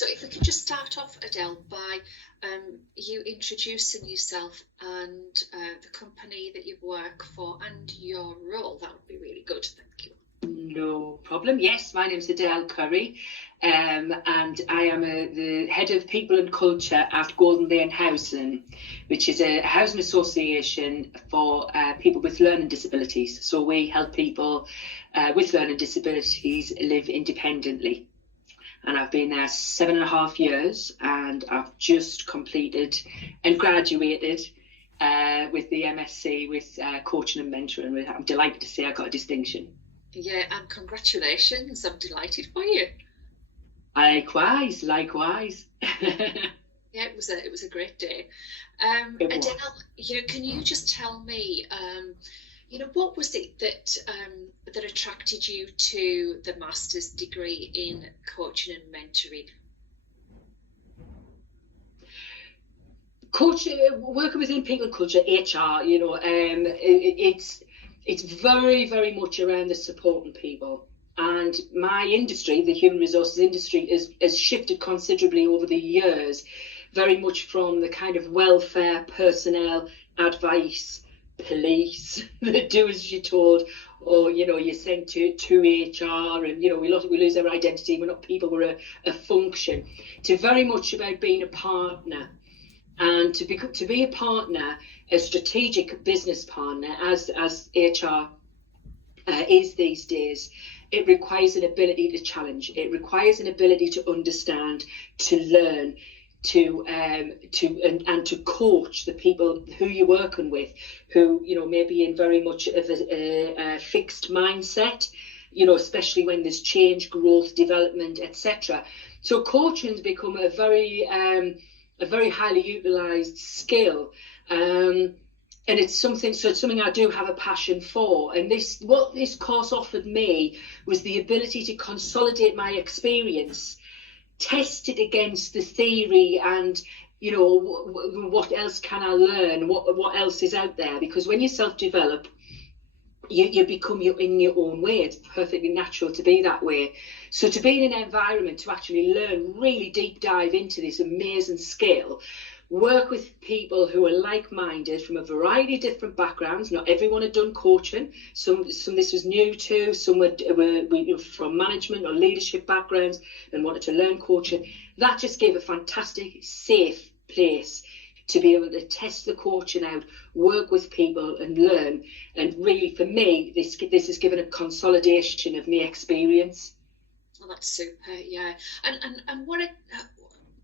So if we could just start off, Adele, by you introducing yourself and the company that you work for and your role, that would be really good. Thank you. No problem. Yes, my name's Adele Curry, and I am the head of people and culture at Golden Lane Housing, which is a housing association for people with learning disabilities. So we help people with learning disabilities live independently. And I've been there 7.5 years, and I've just completed and graduated with the MSc with coaching and mentoring. I'm delighted to say I got a distinction. Yeah, and congratulations. I'm delighted for you. Likewise. Yeah, it was a great day. Adele, can you just tell me, what was it that attracted you to the master's degree in coaching and mentoring? Working within people and culture, HR, it's very, very much around the supporting people. And my industry, the human resources industry, has shifted considerably over the years, very much from the kind of welfare, personnel, advice, police that do as you're told, or you're sent to HR, and we lose our identity. We're not people, we're a function, to very much about being a partner. And to be a partner, a strategic business partner, as HR is these days, it requires an ability to challenge. It requires an ability to understand, to learn, to coach the people who you're working with, who may be in very much of a fixed mindset, especially when there's change, growth, development, etc. So coaching's become a very highly utilised skill, and it's something I do have a passion for. And what this course offered me was the ability to consolidate my experience, test it against the theory, and what else can I learn, what else is out there. Because when you self-develop, you become in your own way. It's perfectly natural to be that way. So to be in an environment to actually learn, really deep dive into this amazing skill, work with people who are like-minded from a variety of different backgrounds. Not everyone had done coaching. Some this was new to. Some were from management or leadership backgrounds and wanted to learn coaching. That just gave a fantastic, safe place to be able to test the coaching out, work with people and learn. And really, for me, this has given a consolidation of my experience. Well, that's super, yeah. And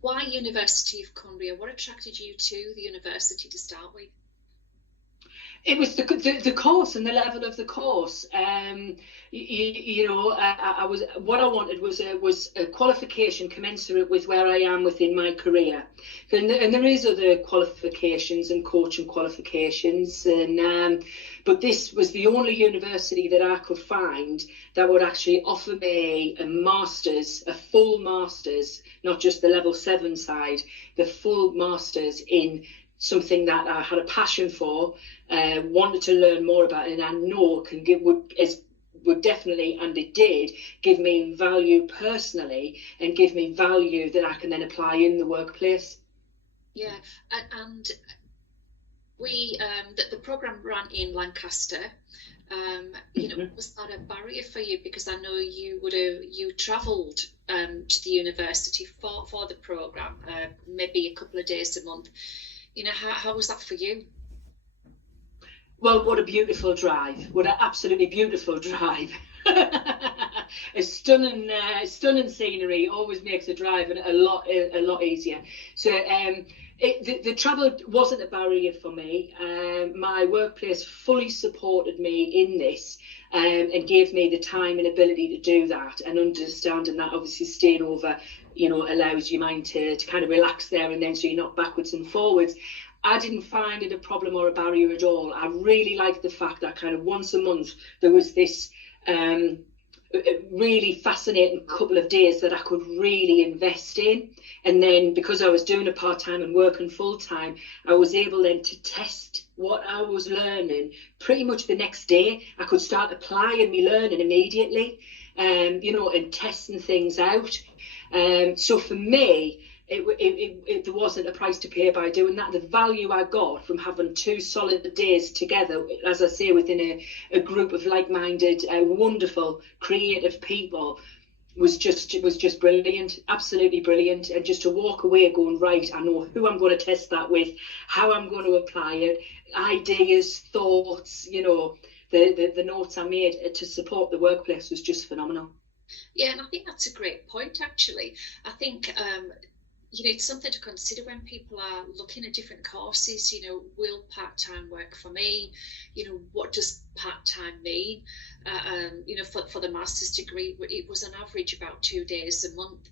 why University of Cumbria? What attracted you to the university to start with? It was the course and the level of the course. What I wanted was a qualification commensurate with where I am within my career. And there is other qualifications and coaching qualifications, but this was the only university that I could find that would actually offer me a master's, a full master's, not just the level 7 side, the full master's in something that I had a passion for, wanted to learn more about, and I know would definitely, and it did, give me value personally and give me value that I can then apply in the workplace. Yeah, and we the programme ran in Lancaster. Was that a barrier for you? Because I know you travelled to the university for the programme, maybe a couple of days a month. How was that for you? Well, what a beautiful drive. What an absolutely beautiful drive. A stunning scenery always makes a drive a lot easier. So the travel wasn't a barrier for me. My workplace fully supported me in this, and gave me the time and ability to do that, and understanding that obviously staying over allows your mind to kind of relax there, and then so you're not backwards and forwards. I didn't find it a problem or a barrier at all. I really liked the fact that kind of once a month there was this really fascinating couple of days that I could really invest in. And then because I was doing a part-time and working full-time, I was able then to test what I was learning pretty much the next day. I could start applying my learning immediately, and testing things out. So for me, there wasn't a price to pay by doing that. The value I got from having 2 solid days together, as I say, within a group of like-minded, wonderful, creative people, was just brilliant, absolutely brilliant. And just to walk away going, right, I know who I'm going to test that with, how I'm going to apply it, ideas, thoughts, the notes I made to support the workplace was just phenomenal. Yeah, and I think that's a great point, actually. I think it's something to consider when people are looking at different courses. Will part-time work for me? What does part-time mean? For the master's degree, it was on average about 2 days a month.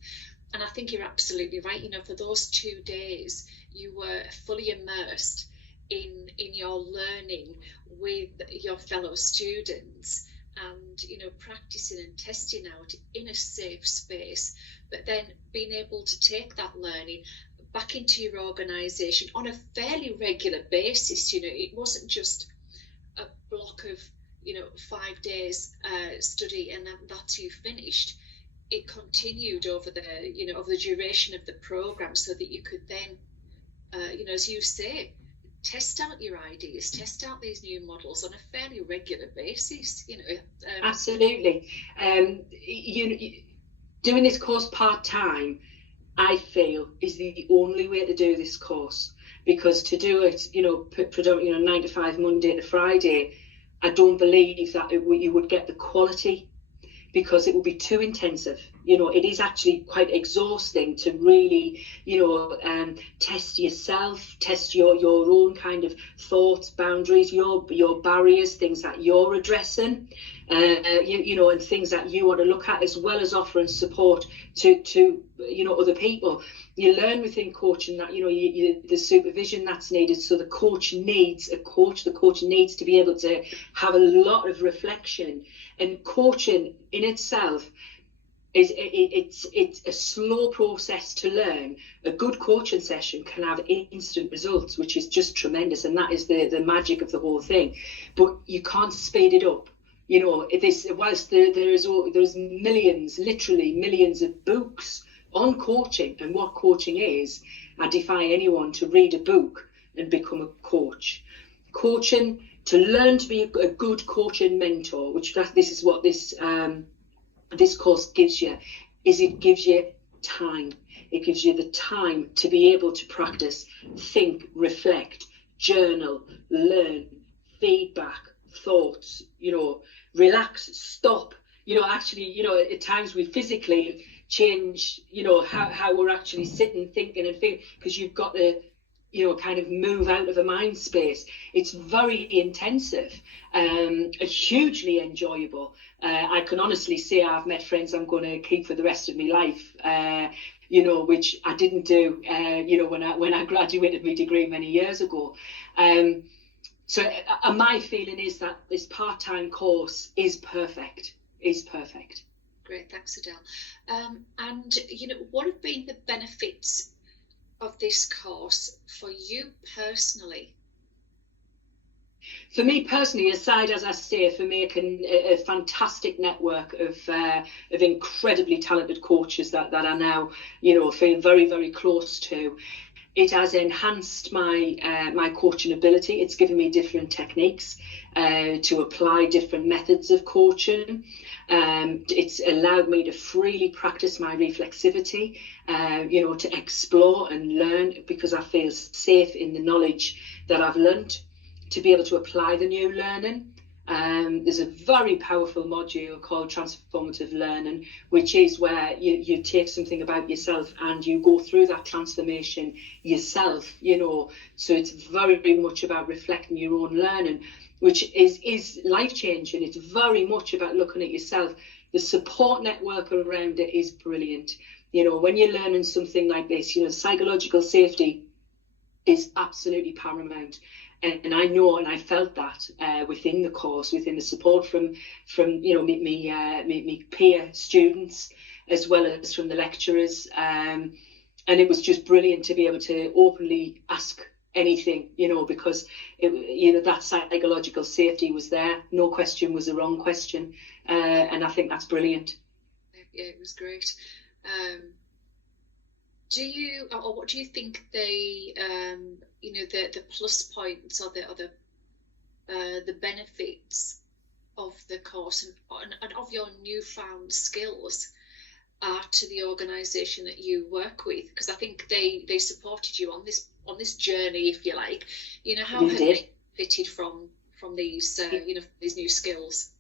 And I think you're absolutely right. For those 2 days, you were fully immersed in your learning with your fellow students, and practicing and testing out in a safe space, but then being able to take that learning back into your organisation on a fairly regular basis. It wasn't just a block of 5 days study and then that's you finished. It continued over the duration of the programme, so that you could then as you say, test out your ideas, test out these new models on a fairly regular basis. Absolutely. Doing this course part-time, I feel, is the only way to do this course, because to do it predominantly 9 to 5 Monday to Friday, I don't believe that you would get the quality, because it would be too intensive. It is actually quite exhausting to really, test yourself, test your own kind of thoughts, boundaries, your barriers, things that you're addressing, and things that you want to look at, as well as offering support to other people. You learn within coaching that the supervision that's needed. So the coach needs a coach. The coach needs to be able to have a lot of reflection. And coaching in itself it's a slow process to learn. A good coaching session can have instant results, which is just tremendous, and that is the magic of the whole thing. But you can't speed it up. Whilst there's millions, literally millions of books on coaching and what coaching is, I defy anyone to read a book and become a coach. Coaching, to learn to be a good coaching mentor, this is what this course gives you, is it gives you time. It gives you the time to be able to practice, think, reflect, journal, learn, feedback, thoughts, relax, stop. Actually, at times we physically change, how we're actually sitting, thinking and feeling, because you've got to, kind of move out of a mind space. It's very intensive, hugely enjoyable. I can honestly say I've met friends I'm going to keep for the rest of my life, which I didn't do, when I graduated my degree many years ago. So my feeling is that this part-time course is perfect. Great, thanks, Adele. And what have been the benefits of this course for you personally? For me personally, aside, as I say, for making a fantastic network of incredibly talented coaches that I now, feel very, very close to, it has enhanced my coaching ability. It's given me different techniques to apply different methods of coaching. It's allowed me to freely practice my reflexivity, to explore and learn, because I feel safe in the knowledge that I've learned, to be able to apply the new learning. There's a very powerful module called transformative learning, which is where you take something about yourself and you go through that transformation yourself, so it's very, very much about reflecting your own learning, which is life-changing. It's very much about looking at yourself. The support network around it is brilliant. When you're learning something like this, psychological safety is absolutely paramount. And I know, and I felt that within the course, within the support from me peer students, as well as from the lecturers. And it was just brilliant to be able to openly ask anything, because that psychological safety was there. No question was a wrong question. And I think that's brilliant. Yeah, it was great. do you, or what do you think the the plus points or the benefits of the course and of your newfound skills are to the organisation that you work with? Because I think they supported you on this journey, if you like. How have they benefited from these these new skills?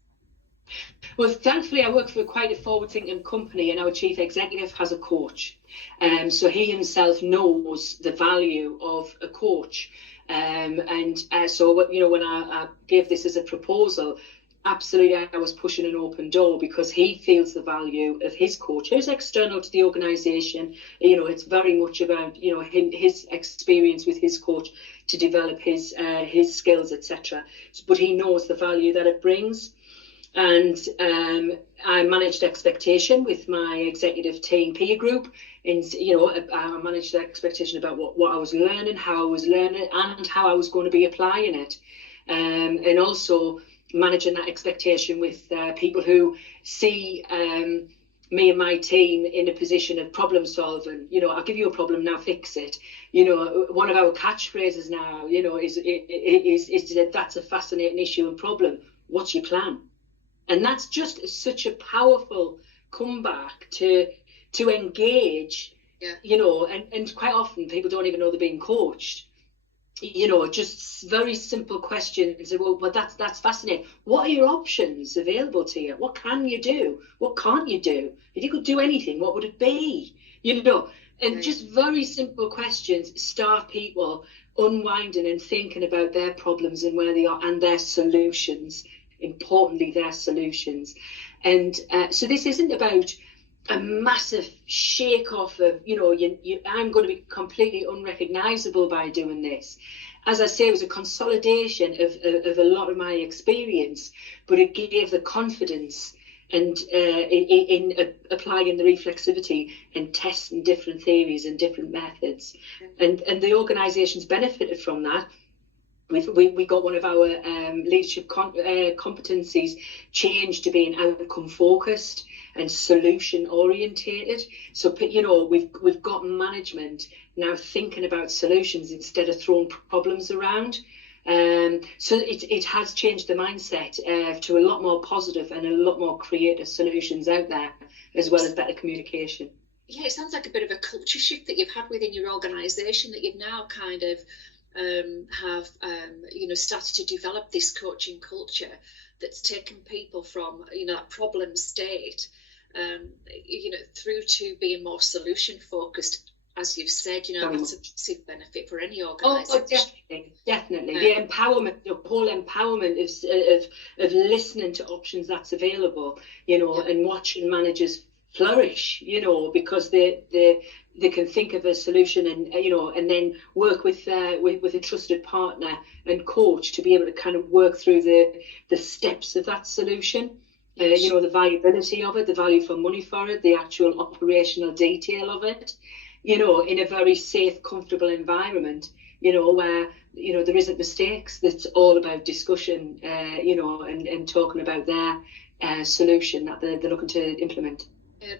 Well, thankfully, I work for quite a forward-thinking company, and our chief executive has a coach. So he himself knows the value of a coach. So when I gave this as a proposal, absolutely, I was pushing an open door, because he feels the value of his coach, who's external to the organisation. It's very much about his experience with his coach to develop his skills, etc. But he knows the value that it brings. And I managed expectation with my executive team peer group. And I managed the expectation about what I was learning, how I was learning, and how I was going to be applying it. And also managing that expectation with people who see me and my team in a position of problem solving. I'll give you a problem, now fix it. One of our catchphrases now, is that that's a fascinating issue and problem. What's your plan? And that's just such a powerful comeback to engage, and quite often people don't even know they're being coached. Just very simple questions. Well, that's fascinating. What are your options available to you? What can you do? What can't you do? If you could do anything, what would it be? And just very simple questions start people unwinding and thinking about their problems and where they are and their solutions. Importantly, their solutions. And so this isn't about a massive shake off of I'm going to be completely unrecognizable by doing this. As I say, it was a consolidation of a lot of my experience, but it gave the confidence and in applying the reflexivity and testing different theories and different methods. And the organisations benefited from that. We got one of our leadership competencies changed to being outcome focused and solution orientated. So we've got management now thinking about solutions instead of throwing problems around. So it has changed the mindset to a lot more positive and a lot more creative solutions out there, as well as better communication. Yeah, it sounds like a bit of a culture shift that you've had within your organisation, that you've now kind of have started to develop this coaching culture that's taken people from that problem state through to being more solution focused, as you've said. That's a massive benefit for any organisation. Definitely. The empowerment, the whole empowerment of listening to options that's available, and watching managers flourish, because they can think of a solution and then work with a trusted partner and coach to be able to kind of work through the steps of that solution. The viability of it, the value for money for it, the actual operational detail of it, in a very safe, comfortable environment, where there isn't mistakes. That's all about discussion, and talking about their solution that they're looking to implement.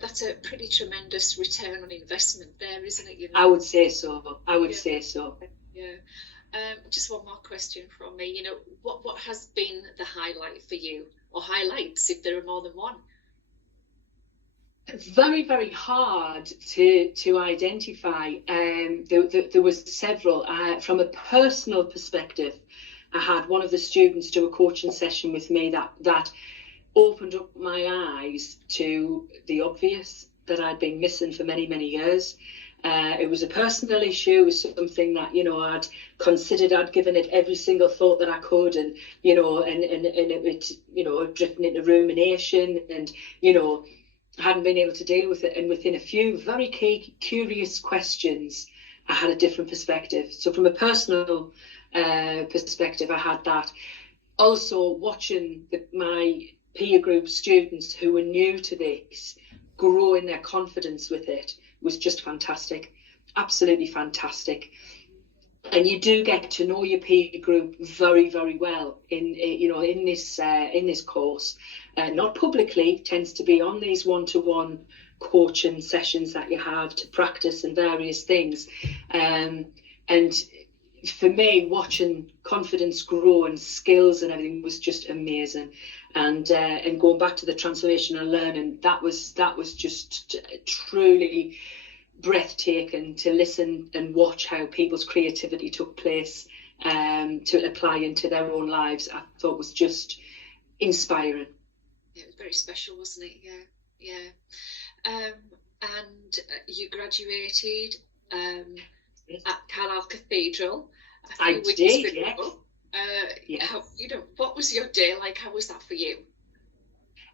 That's a pretty tremendous return on investment there, isn't it? I would say so. Say so. Yeah. Just one more question from me. What has been the highlight for you, or highlights if there are more than one? It's very, very hard to identify. There was several. From a personal perspective, I had one of the students do a coaching session with me that opened up my eyes to the obvious that I'd been missing for many, many years. It was a personal issue. It was something that I'd considered. I'd given it every single thought that I could, and it drifting into rumination, and hadn't been able to deal with it. And within a few very curious questions, I had a different perspective. So from a personal perspective, I had that. Also, watching my peer group students who were new to this grow in their confidence with it was just fantastic, absolutely fantastic. And you do get to know your peer group very, very well in this course. Not publicly, tends to be on these one-to-one coaching sessions that you have to practice and various things. And for me, watching confidence grow and skills and everything was just amazing. And going back to the transformational learning, that was just truly breathtaking to listen and watch how people's creativity took place to apply into their own lives. I thought was just inspiring. It was very special, wasn't it? Yeah. And you graduated at Carlisle Cathedral. I did, yes. Yes. What was your day like? How was that for you?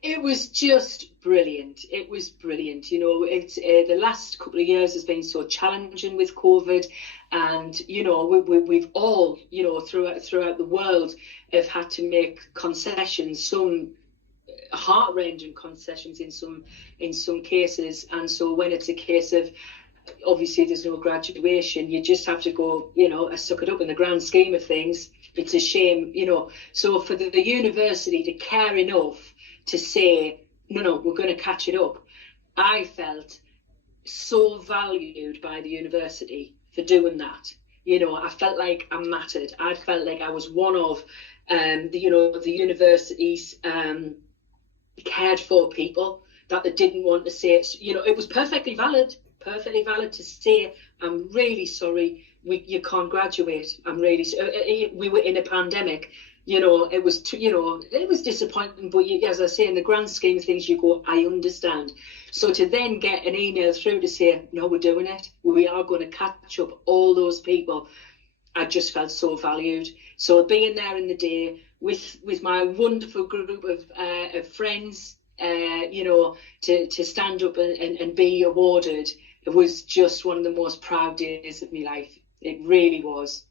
It was just brilliant. It was brilliant. It's the last couple of years has been so challenging with COVID, and we've all throughout the world have had to make concessions, some heart-rending concessions in some cases. And so when it's a case of obviously there's no graduation, you just have to go, I suck it up in the grand scheme of things. It's a shame, So for the university to care enough to say, no, we're going to catch it up, I felt so valued by the university for doing that. I felt like I mattered. I felt like I was one of the university's cared for people, that they didn't want to say it. It was perfectly valid to say, I'm really sorry, you can't graduate. I'm really we were in a pandemic. It was disappointing, but as I say, in the grand scheme of things, you go, I understand. So to then get an email through to say, no, we're doing it, we are going to catch up all those people, I just felt so valued. So being there in the day with my wonderful group of friends, to stand up and be awarded, it was just one of the most proud days of my life. It really was.